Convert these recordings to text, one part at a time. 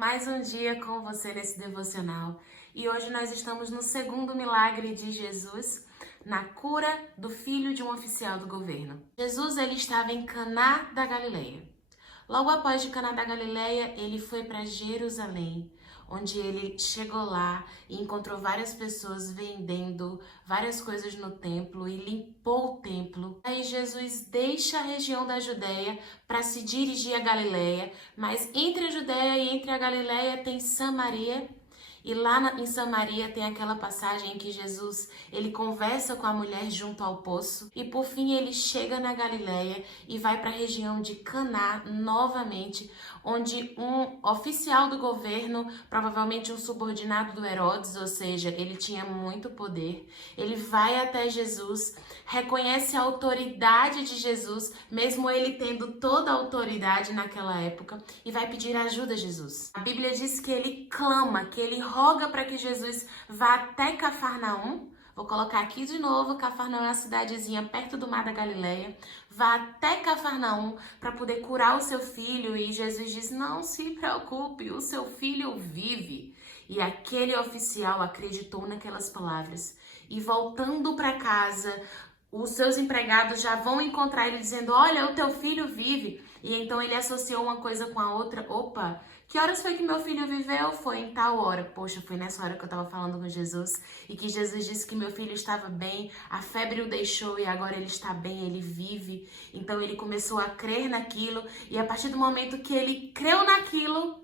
Mais um dia com você nesse devocional. E hoje nós estamos no segundo milagre de Jesus, na cura do filho de um oficial do governo. Jesus ele estava em Caná da Galileia. Logo após de Caná da Galileia, ele foi para Jerusalém, onde ele chegou lá e encontrou várias pessoas vendendo várias coisas no templo e limpou o templo. Aí Jesus deixa a região da Judéia para se dirigir a Galileia, mas entre a Judéia e entre a Galileia tem Samaria. E lá em Samaria tem aquela passagem em que Jesus ele conversa com a mulher junto ao poço e por fim ele chega na Galileia e vai para a região de Caná novamente, onde um oficial do governo, provavelmente um subordinado do Herodes, ou seja, ele tinha muito poder, ele vai até Jesus, reconhece a autoridade de Jesus, mesmo ele tendo toda a autoridade naquela época, e vai pedir ajuda a Jesus. A Bíblia diz que ele clama, que ele roga para que Jesus vá até Cafarnaum. Vou colocar aqui de novo, Cafarnaum é uma cidadezinha perto do Mar da Galileia. Vá até Cafarnaum para poder curar o seu filho. E Jesus diz, não se preocupe, o seu filho vive. E aquele oficial acreditou naquelas palavras. E voltando para casa, os seus empregados já vão encontrar ele dizendo, olha, o teu filho vive. E então ele associou uma coisa com a outra. Opa, que horas foi que meu filho viveu? Foi em tal hora. Poxa, foi nessa hora que eu estava falando com Jesus. E que Jesus disse que meu filho estava bem, a febre o deixou e agora ele está bem, ele vive. Então ele começou a crer naquilo. E a partir do momento que ele creu naquilo,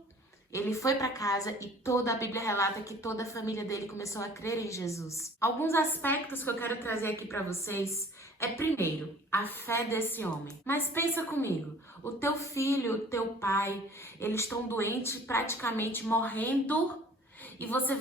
ele foi para casa e toda a Bíblia relata que toda a família dele começou a crer em Jesus. Alguns aspectos que eu quero trazer aqui para vocês é, primeiro, a fé desse homem. Mas pensa comigo, o teu filho, o teu pai, eles estão doentes, praticamente morrendo, e você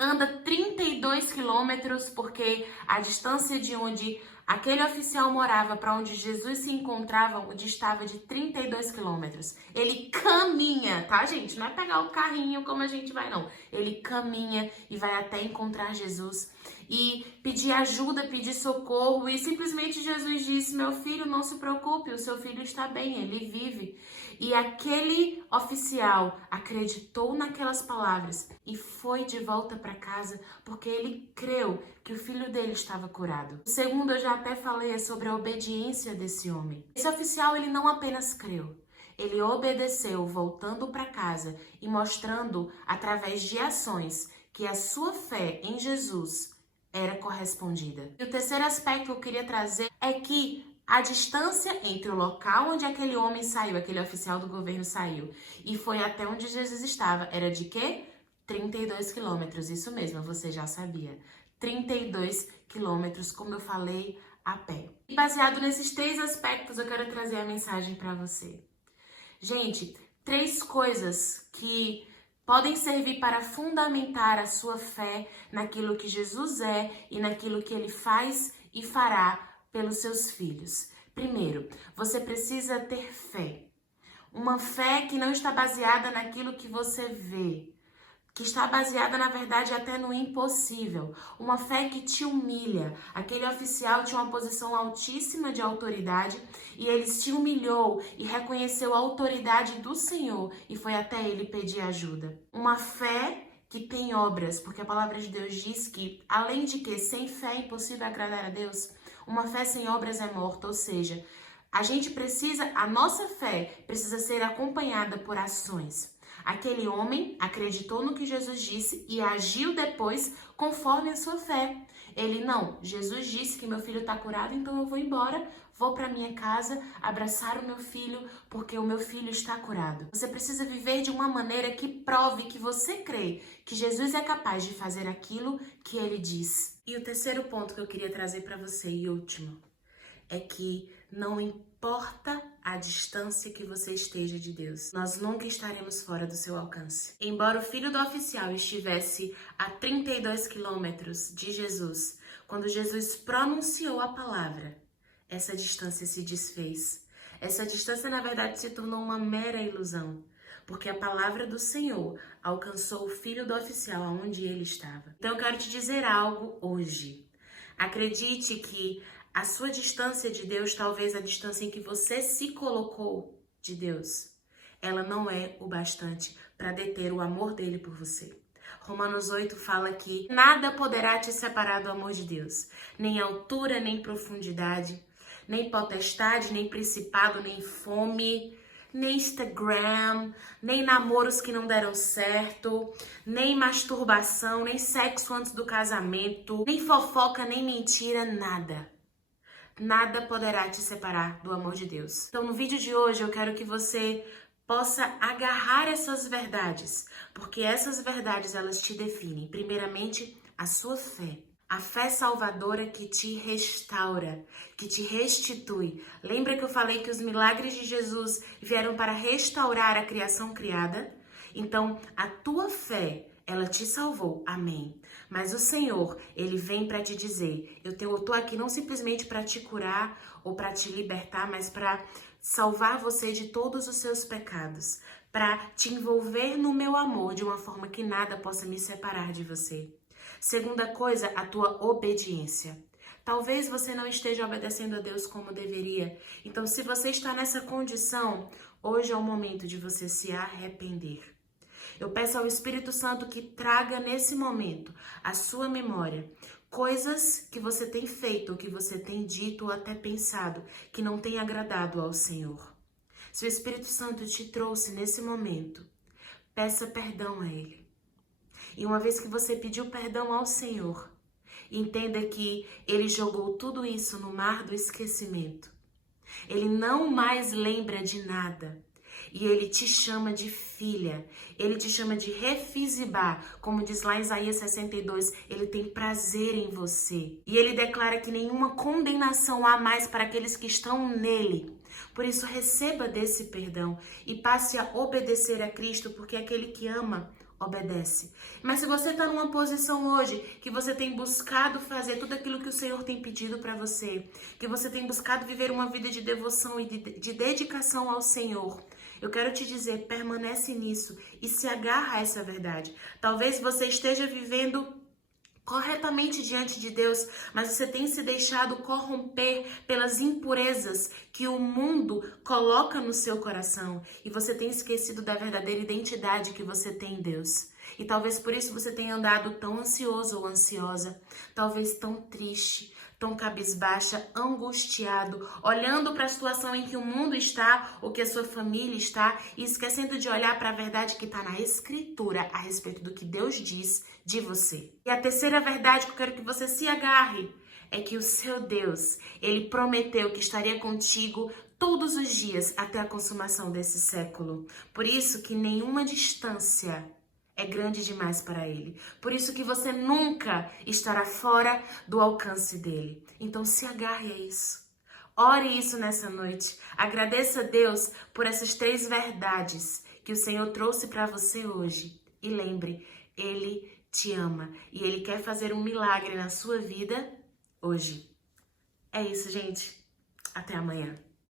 anda 32 quilômetros, porque a distância de onde aquele oficial morava para onde Jesus se encontrava, onde estava de 32 quilômetros. Ele caminha, tá, gente? Não é pegar o carrinho como a gente vai, não. Ele caminha e vai até encontrar Jesus e pedir ajuda, pedir socorro. E simplesmente Jesus disse, meu filho, não se preocupe, o seu filho está bem, ele vive. E aquele oficial acreditou naquelas palavras e foi de volta para casa porque ele creu que o filho dele estava curado. O segundo, eu já até falei, é sobre a obediência desse homem. Esse oficial, ele não apenas creu, ele obedeceu, voltando para casa e mostrando através de ações que a sua fé em Jesus era correspondida. E o terceiro aspecto que eu queria trazer é que a distância entre o local onde aquele homem saiu, aquele oficial do governo saiu, e foi até onde Jesus estava, era de quê? 32 quilômetros, isso mesmo, você já sabia. 32 quilômetros, como eu falei, a pé. E baseado nesses três aspectos, eu quero trazer a mensagem para você. Gente, três coisas que podem servir para fundamentar a sua fé naquilo que Jesus é e naquilo que ele faz e fará pelos seus filhos. Primeiro, você precisa ter fé. Uma fé que não está baseada naquilo que você vê, que está baseada, na verdade, até no impossível. Uma fé que te humilha. Aquele oficial tinha uma posição altíssima de autoridade e ele se humilhou e reconheceu a autoridade do Senhor e foi até ele pedir ajuda. Uma fé que tem obras, porque a palavra de Deus diz que, além de que sem fé é impossível agradar a Deus, uma fé sem obras é morta, ou seja, a nossa fé precisa ser acompanhada por ações. Aquele homem acreditou no que Jesus disse e agiu depois conforme a sua fé. Ele, não, Jesus disse que meu filho está curado, então eu vou embora, vou para minha casa abraçar o meu filho, porque o meu filho está curado. Você precisa viver de uma maneira que prove que você crê que Jesus é capaz de fazer aquilo que ele diz. E o terceiro ponto que eu queria trazer para você, e último, é que não importa a distância que você esteja de Deus, nós nunca estaremos fora do seu alcance. Embora o filho do oficial estivesse a 32 quilômetros de Jesus, quando Jesus pronunciou a palavra, essa distância se desfez. Essa distância, na verdade, se tornou uma mera ilusão, porque a palavra do Senhor alcançou o filho do oficial aonde ele estava. Então eu quero te dizer algo hoje. Acredite que a sua distância de Deus, talvez a distância em que você se colocou de Deus, ela não é o bastante para deter o amor dele por você. Romanos 8 fala que nada poderá te separar do amor de Deus, nem altura, nem profundidade, nem potestade, nem principado, nem fome, nem Instagram, nem namoros que não deram certo, nem masturbação, nem sexo antes do casamento, nem fofoca, nem mentira, nada. Nada poderá te separar do amor de Deus. Então, no vídeo de hoje, eu quero que você possa agarrar essas verdades, porque essas verdades, elas te definem. Primeiramente, a sua fé. A fé salvadora que te restaura, que te restitui. Lembra que eu falei que os milagres de Jesus vieram para restaurar a criação criada? Então, a tua fé, ela te salvou, amém. Mas o Senhor, Ele vem para te dizer, eu tô aqui não simplesmente para te curar ou para te libertar, mas para salvar você de todos os seus pecados, para te envolver no meu amor de uma forma que nada possa me separar de você. Segunda coisa, a tua obediência. Talvez você não esteja obedecendo a Deus como deveria. Então, se você está nessa condição, hoje é o momento de você se arrepender. Eu peço ao Espírito Santo que traga nesse momento a sua memória coisas que você tem feito, ou que você tem dito ou até pensado que não tem agradado ao Senhor. Se o Espírito Santo te trouxe nesse momento, peça perdão a Ele. E uma vez que você pediu perdão ao Senhor, entenda que Ele jogou tudo isso no mar do esquecimento. Ele não mais lembra de nada. E Ele te chama de filha. Ele te chama de Refizibá. Como diz lá em Isaías 62, Ele tem prazer em você. E Ele declara que nenhuma condenação há mais para aqueles que estão nele. Por isso, receba desse perdão e passe a obedecer a Cristo, porque aquele que ama obedece. Mas se você está numa posição hoje que você tem buscado fazer tudo aquilo que o Senhor tem pedido para você, que você tem buscado viver uma vida de devoção e de dedicação ao Senhor, eu quero te dizer, permanece nisso e se agarra a essa verdade. Talvez você esteja vivendo corretamente diante de Deus, mas você tem se deixado corromper pelas impurezas que o mundo coloca no seu coração e você tem esquecido da verdadeira identidade que você tem em Deus. E talvez por isso você tenha andado tão ansioso ou ansiosa, talvez tão triste, tão cabisbaixa, angustiado, olhando para a situação em que o mundo está, ou que a sua família está, e esquecendo de olhar para a verdade que está na Escritura a respeito do que Deus diz de você. E a terceira verdade que eu quero que você se agarre é que o seu Deus, Ele prometeu que estaria contigo todos os dias até a consumação desse século. Por isso que nenhuma distância é grande demais para Ele. Por isso que você nunca estará fora do alcance dEle. Então se agarre a isso. Ore isso nessa noite. Agradeça a Deus por essas 3 verdades que o Senhor trouxe para você hoje. E lembre, Ele te ama e Ele quer fazer um milagre na sua vida hoje. É isso, gente. Até amanhã.